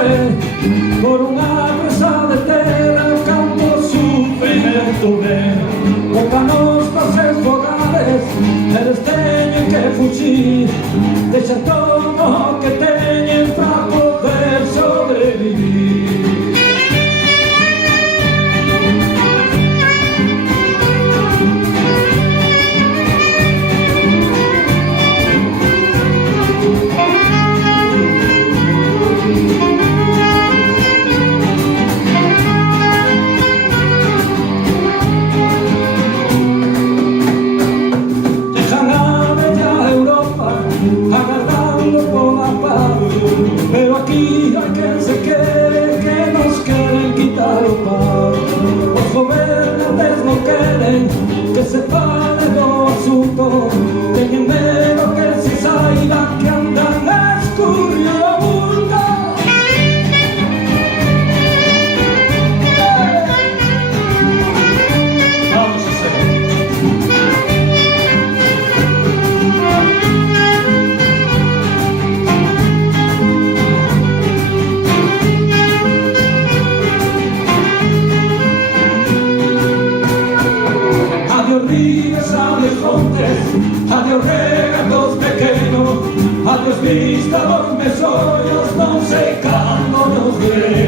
fue por una presa de tierra, el campo sufrimiento de bocanos, bases fogales, el esteño que fugir, deixa todo que teñen para poder sobrevivir. Pero aquí hay quien se quiere que nos quieren quitar o paz. Los gobernantes no quieren que se pare do asunto. Teñen medo que se saiba que andan escurriendo a bulto. Vamos a hacer. Adiós ríos, adiós montes, adiós regatos pequeños, adiós vista dos mesollos, non sei cando nos veremos.